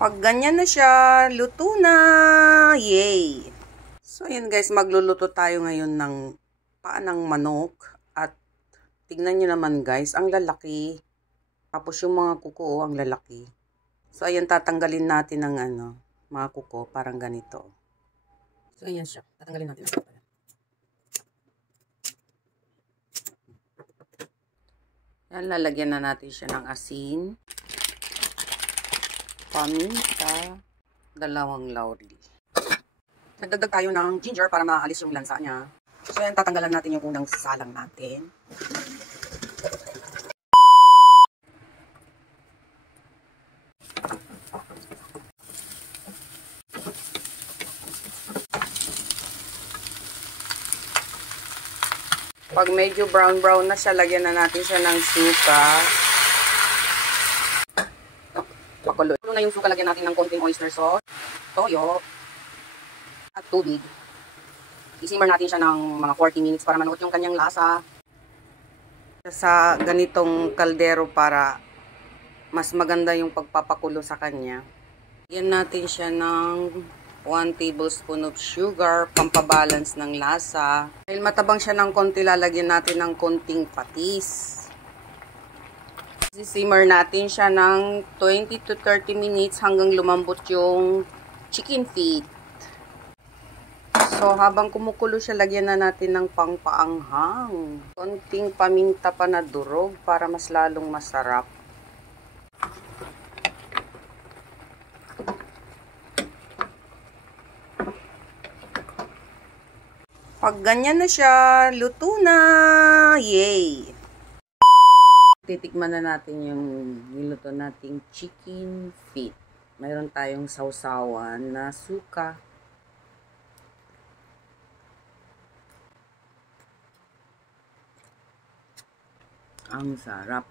Pag ganyan na siya, luto na! Yay! So, ayan guys, magluluto tayo ngayon ng paanang manok. At tignan nyo naman guys, ang lalaki. Tapos yung mga kuko, ang lalaki. So, ayan, tatanggalin natin ng mga kuko, parang ganito. So, ayan siya. Tatanggalin natin. Ayan, lalagyan na natin siya ng asin. Paminta, 2 laurel. Nagdagdag tayo ng ginger para maalis yung lansa niya. So yan, tatanggalan natin yung unang salang natin. Pag medyo brown na siya, lagyan na natin siya ng suka. Pakulo na yung suka, lagyan natin ng konting oyster sauce, toyo, at tubig. I-simmer natin siya ng mga 40 minutes para manuot yung kanyang lasa. Sa ganitong kaldero para mas maganda yung pagpapakulo sa kanya. Yan natin siya ng 1 tablespoon of sugar, pampabalance ng lasa. Dahil matabang siya ng konti, lalagyan natin ng konting patis. I-simmer natin siya ng 20 to 30 minutes hanggang lumambot yung chicken feet. So, habang kumukulo siya, lagyan na natin ng pangpaanghang. Konting paminta pa na durog para mas lalong masarap. Pag ganyan na siya, luto na! Yay! Titikman na natin yung niluto nating chicken feet. Mayroon tayong sausawan na suka. Ang sarap.